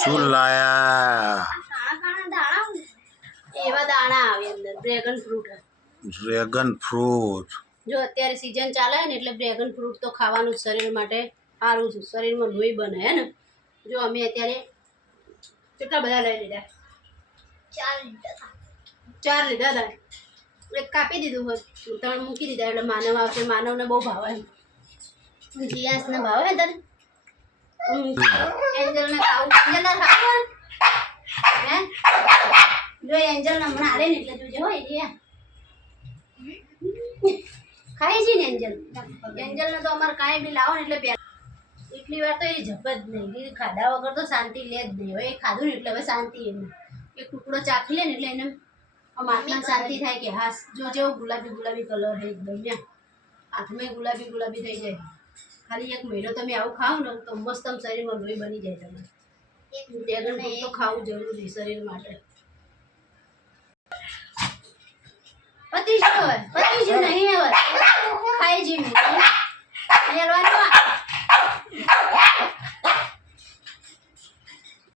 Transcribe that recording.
શું લાયા? એવા દાણા આવે અંદર ડ્રેગન ફ્રૂટ. Dragon fruit. જો અત્યારે સીઝન ચાલે ને એટલે ડ્રેગન ફ્રૂટ તો ખાવાનું શરીર માટે સારું છે, શરીરમાં લોહી બને હે ને. જો અમે અત્યારે કેટલા બધા લઈ લીધા, 4 લીધા હતા. એક કાપી દીધું હોય, 3 મૂકી દીધા એટલે માનવ આવશે. માનવને બહુ ભાવે, જીયાસને ભાવે તને. એન્જલને ખાવું, એન્જલને ખાવું હે. જો એન્જલ હમણાં હાલે ને એટલે તું જો રિયા ખાય છે ને એન્જલ. એન્જલને તો અમારે કાંઈ બી લાવો ને એટલે એટલી વાર તો એ જપ જ નહીં, એ ખાધા વગર તો શાંતિ લે જ નહીં. હવે એ ખાધું ને એટલે હવે શાંતિ એને એક ટુકડો ચાખી લે ને એટલે એને આત્માને શાંતિ થાય કે હા જો જેવો ગુલાબી ગુલાબી કલર છે એકદમ, ત્યાં હાથમાં ગુલાબી ગુલાબી થઈ જાય. ખાલી 1 મહિનો તમે આવું ખાઓ ને તો મસ્ત શરીરમાં લોહી બની જાય. તમે ડ્રેગન ફ્રૂટ તો ખાવું જરૂરી શરીર માટે. પતિ શું હવે પતિ શું નહીં હવે ખાઈ જી મેં